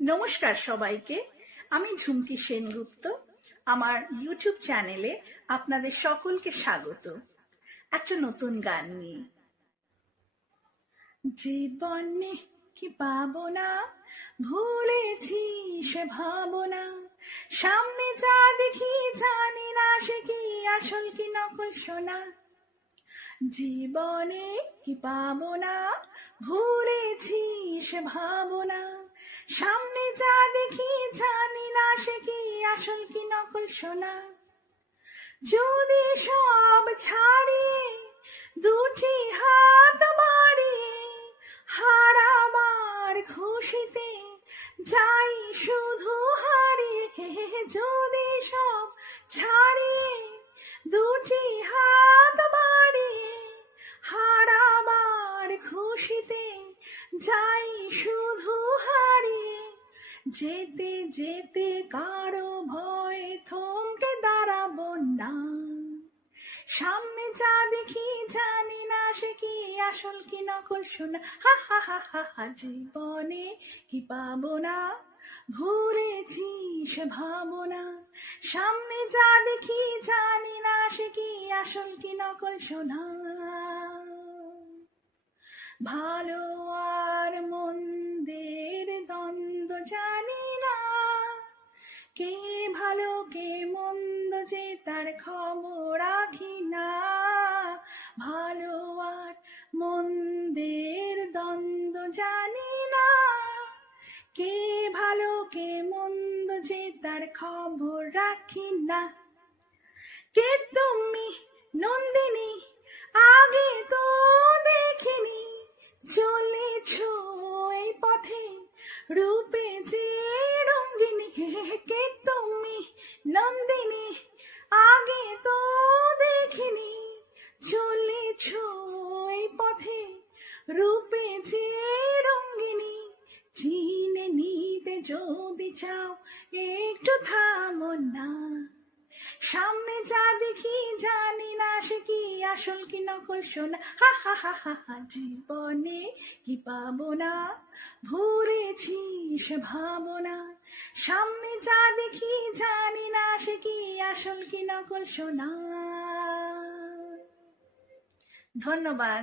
নমস্কার সবাইকে। আমি ঝুমকি সেনগুপ্ত। আমার ইউটিউব চ্যানেলে আপনাদের সকলকে স্বাগত একটা নতুন গান নিয়ে। জীবনে কি পাবো না, ভুলেছি সে ভাবনা, সামনে যা দেখি জানি না সে কি আসল কি নকল সোনা। জীবনে কি পাবো না, ভুলেছি সে ভাবনা, সামনে যা দেখি জানি না সে কি আসল কি নকল সোনা। যদি সব ছাড়িয়ে দুটি হাত বাড়িয়ে হারাবার খুশিতে যাই শুধু হারিয়ে, যদি সব ছাড়িয়ে দুটি হাত বাড়িয়ে হারাবার খুশিতে যাই শুধু হারিয়ে, যেতে যেতে কারো ভয় থমকে দাঁড়াবো না, সামনে যা দেখি জানি না সে কি আসল কি নকল সোনা। হা হা হা হা হা। জীবনে কি পাবো না, ভুলেছি সে ভাবনা, সামনে যা দেখি জানি না সে কি আসল কি নকল সোনা। ভালো আর মন্দের দ্বন্দ্ব জানি না, কে ভালো কে মন্দ যে তার খবর রাখি না। ভালো আর মন্দের দ্বন্দ্ব জানি না, কে ভালো কে মন্দ যে তার খবর রাখি না। কে তুমি নন্দিনী, আগে তো দেখিনি, চলেছ এই পথে রূপে যে রঙ্গিনী। কে তুমি নন্দিনী, আগে তো দেখিনি, চলেছ এই পথে রূপে যে রঙ্গিনী। চিনে নিতে যদি চাও একটু থামো না, সামনে যা দেখি জানি না সে কি আসল কি নকল সোনা। হা হা হা হা হা। জীবনে কি পাবো না, ভুলেছি সে ভাবনা, সামনে যা দেখি জানি না সে কি আসল কি নকল সোনা। ধন্যবাদ।